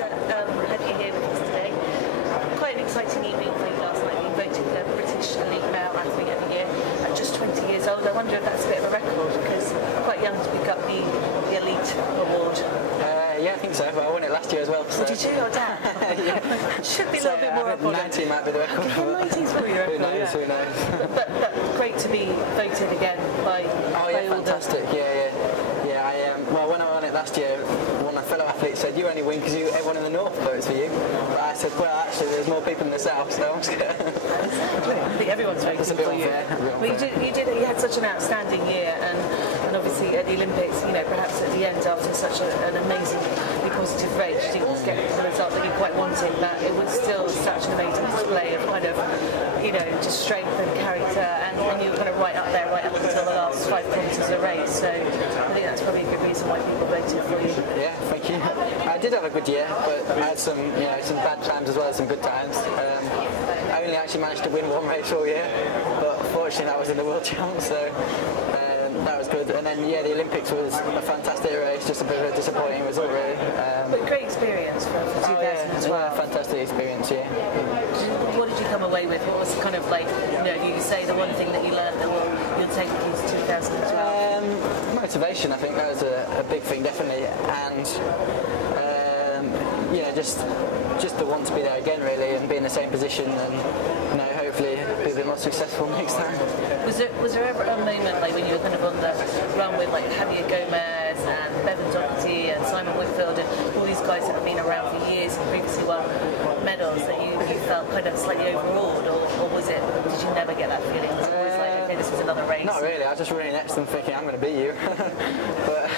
had you here with us today. Quite an exciting evening for you last night. You voted the British Elite Male Athlete of the Year at just 20 years old. I wonder if that's a bit of a record because you're quite young to pick up the Elite Award. Yeah, I think so. But I won it last year as well. So. Did you? Oh, damn. Should be a little bit more up on 19 might be the record. 19's probably the record. Who knows? But great to be voted again by all the... fantastic. Yeah. Well, when I won it last year, one of my fellow athletes said, "You only win because everyone in the north votes for you." But I said, "Well, actually, there's more people in the south, so I'm scared." I think everyone's voting for you. You had such an outstanding year, and obviously at the Olympics, perhaps at the end after such an amazingly positive race, you didn't get the result that you quite wanted, but it was still such an amazing display of kind of, just strength and character, and you were kind of right up until the last 5 kilometres of the race. So I think that's probably a good reason why people voted for you. Yeah, thank you. I did have a good year, but I had some bad times as well as some good times. I only actually managed to win one race all year, but fortunately that was in the World Champs, so that was good. And then the Olympics was a fantastic race, just a bit of a disappointing result really. But great experience for 2012. Yeah, fantastic experience, yeah. What did you come away with? What was kind of like, you say the one thing that you learned that you'll take with you to 2012? Motivation, I think that was a big thing, definitely, and just the want to be there again, really, and be in the same position, and hopefully be a bit more successful next time. Was there ever a moment like when you were kind of on the run with like Javier Gomez and Bevan Doherty and Simon Whitfield and all these guys that have been around for years and previously won medals, that you felt kind of slightly overawed, or did you never get that feeling? Was it always like, okay, this is another race? Not really. I was just running next to them thinking I'm going to beat you. But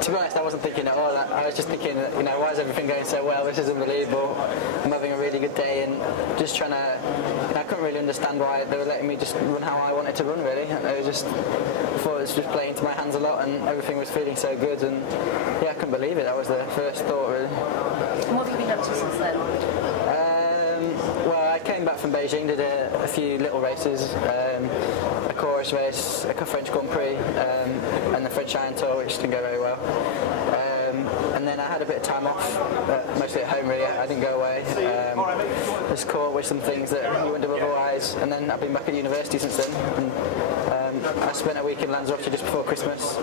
to be honest, I wasn't thinking at all. I was just thinking, why is everything going so well? This is unbelievable. I'm having a really good day, and just trying to. I couldn't really understand why they were letting me just run how I wanted to run. Really, I thought it was just playing to my hands a lot, and everything was feeling so good. And I couldn't believe it. That was the first thought, really. And what have you been up to since then? Well, I came back from Beijing, did a few little races, a chorus race, a French Grand Prix, and the French Iron Tour, which didn't go very well. And then I had a bit of time off, mostly at home really. I didn't go away. Just caught with some things that you wouldn't have otherwise. And then I've been back at university since then. And I spent a week in Lanzarote just before Christmas.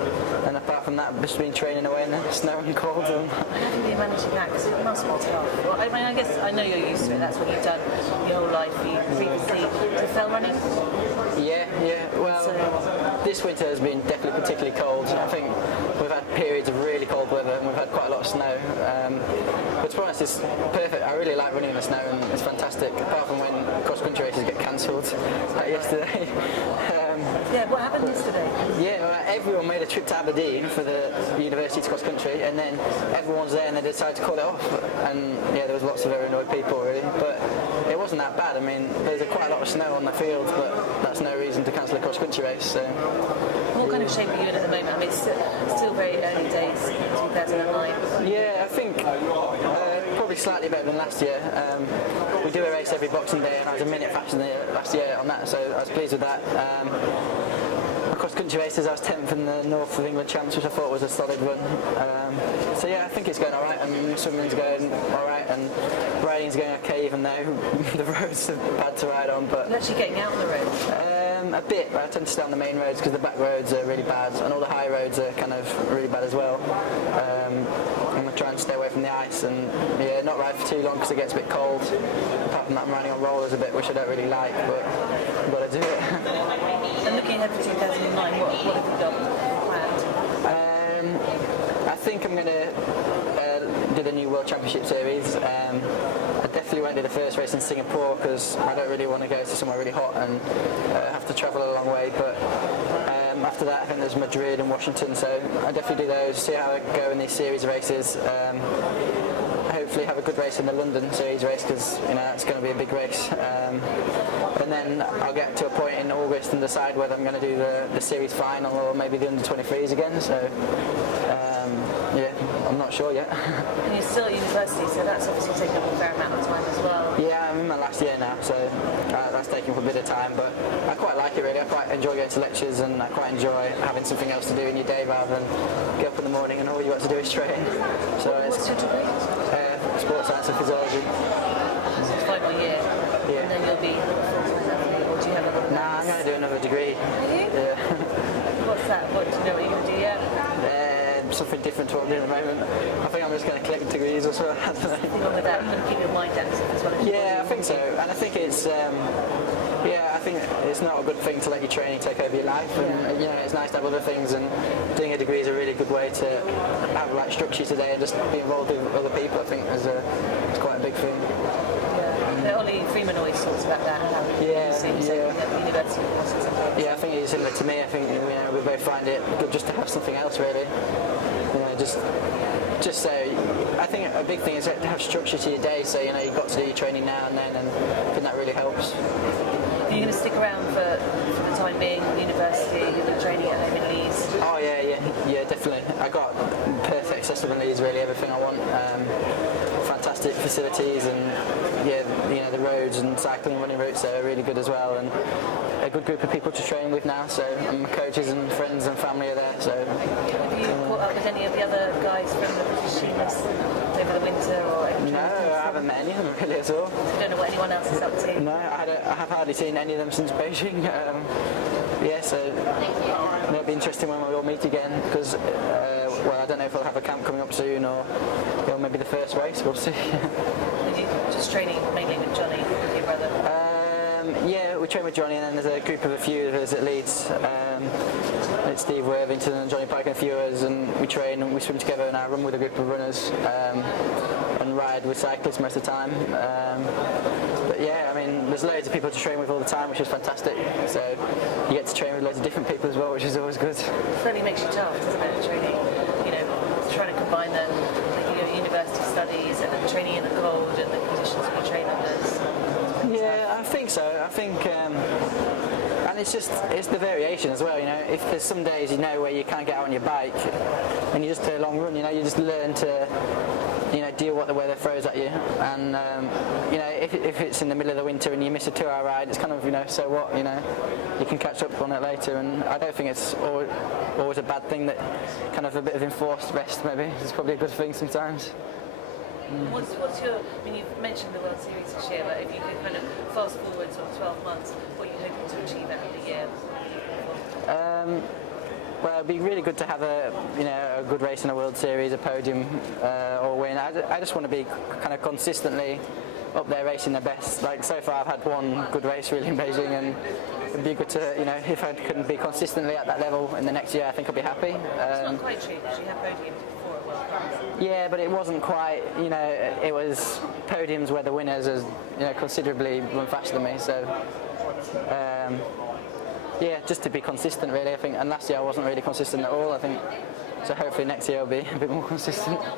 And apart from that, I've just been training away in the snow and cold. How have you been managing that? Because it must be tough. Well, I guess I know you're used to it. That's what you've done your whole life. You previously did fell running. Yeah. Well, this winter has been definitely particularly cold. I think we've had periods of really cold weather, and we've had quite a lot of snow. But to be honest, it's perfect. I really like running in the snow, and it's fantastic. Apart from when cross-country races get cancelled, like yesterday. What happened yesterday? Everyone made a trip to Aberdeen for the university's cross-country, and then everyone was there, and they decided to call it off. And there was lots of very annoyed people, really. But it wasn't that bad. I mean, there's quite a lot of snow on the field, but that's no reason to cancel a cross-country race. So. What kind of shape are you in at the moment? I mean, it's still very early days, 2009. Yeah, I think probably slightly better than last year. We do a race every Boxing Day, and I was a minute faster than last year on that, so I was pleased with that. Cross-country races, I was 10th in the North of England Champs, which I thought was a solid run. I think it's going all right, and swimming's going all right, and riding's going okay, even though the roads are bad to ride on. But you're actually getting out on the road? A bit. I tend to stay on the main roads because the back roads are really bad, and all the high roads are kind of really bad as well. I'm going to try and stay away from the ice, and not ride for too long because it gets a bit cold. Apart from that, I'm riding on rollers a bit, which I don't really like, but I've got to do it. And looking ahead for 2009, what have you got planned? I think I'm going to do the new World Championship Series. I definitely won't do the first race in Singapore because I don't really want to go to somewhere really hot and have to travel a long way. But after that, I think there's Madrid and Washington, so I definitely do those, see how I go in these series races. Hopefully have a good race in the London series race because it's going to be a big race. And then I'll get to a point in August and decide whether I'm going to do the series final or maybe the under-23s again. So Yeah, I'm not sure yet. And you're still at university, so that's obviously taken up a fair amount of time as well. Yeah, I'm in my last year now, so that's taking up a bit of time, but I quite like it really. I quite enjoy going to lectures, and I quite enjoy having something else to do in your day rather than get up in the morning and all you got to do is train. So What's your degree? Sports science and physiology. So it's final year, Yeah. and then you'll be full-time, or do you have a... Nah, I'm going to do another degree. Are you? Yeah. What's that? What do you know what you're going to do yet? Something different to what I'm doing at the moment. I think I'm just going to collect degrees or so. I don't know. Nothing wrong with that. You can keep your mind active as well as you Yeah, I do. think so, and I think it's I think it's not a good thing to let your training take over your life, and you know, it's nice to have other things, and doing a degree is a really good way to have like structure today and just be involved with other people. I think is quite a big thing. Yeah. Ollie Freeman always talks about that. How Yeah, he seems yeah. at university courses and things. Yeah, I think it's similar to me. I think we both find it good just to have something else really. You know, just so I think a big thing is to have structure to your day. So you know you've got to do your training now and then, and I think that really helps. Are you going to stick around for the time being at university, the training at home in Leeds? Oh yeah, definitely. I got perfect system in Leeds, really everything I want. Fantastic facilities, and the roads and cycling and running routes are really good as well, and a good group of people to train with now. So my coaches and friends and family are there. So have you caught up with any of the other guys from the British team over the winter or? No, I haven't met any of them really at all. You don't know what anyone else is up to? No, I have hardly seen any of them since Beijing. So it'll be interesting when we all meet again, because I don't know if we'll have a camp coming up soon, or maybe the first race. We'll see. Are you just training mainly with Johnny, with your brother? Yeah, we train with Johnny, and then there's a group of a few of us at Leeds. It's Steve Worthington and Johnny Pike and a few of us, and we train and we swim together, and I run with a group of runners and ride with cyclists most of the time. But yeah, I mean, there's loads of people to train with all the time, which is fantastic. So you get to train with loads of different people as well, which is always good. It certainly makes you tough, doesn't it, training? Trying to combine the university studies and the training in the cold and the conditions we train under. Yeah, I think so. I think, and it's the variation as well. If there's some days where you can't get out on your bike and you just do a long run, you just learn to deal with what the weather throws at you. And if it's in the middle of the winter and you miss a 2-hour ride, it's kind of so what, you can catch up on it later. And I don't think it's always a bad thing that kind of a bit of enforced rest maybe is probably a good thing sometimes. What's your, you've mentioned the World Series this year, but if you could kind of fast forward sort of 12 months, what are you hoping to achieve out of the year? Well, it'd be really good to have a good race in a World Series, a podium or win. I just want to be kind of consistently up there racing the best. Like so far, I've had one good race really in Beijing, and it'd be good to if I can be consistently at that level in the next year, I think I'll be happy. It's not quite true because you have podiums before at World Cups. Yeah, but it wasn't quite. It was podiums where the winners has considerably run faster than me. So. Yeah, just to be consistent really, I think. And last year I wasn't really consistent at all, I think. So hopefully next year I'll be a bit more consistent. Well,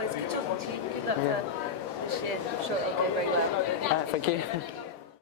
it's good talking to you. Good luck for this year. I'm sure it'll go very well. Thank you.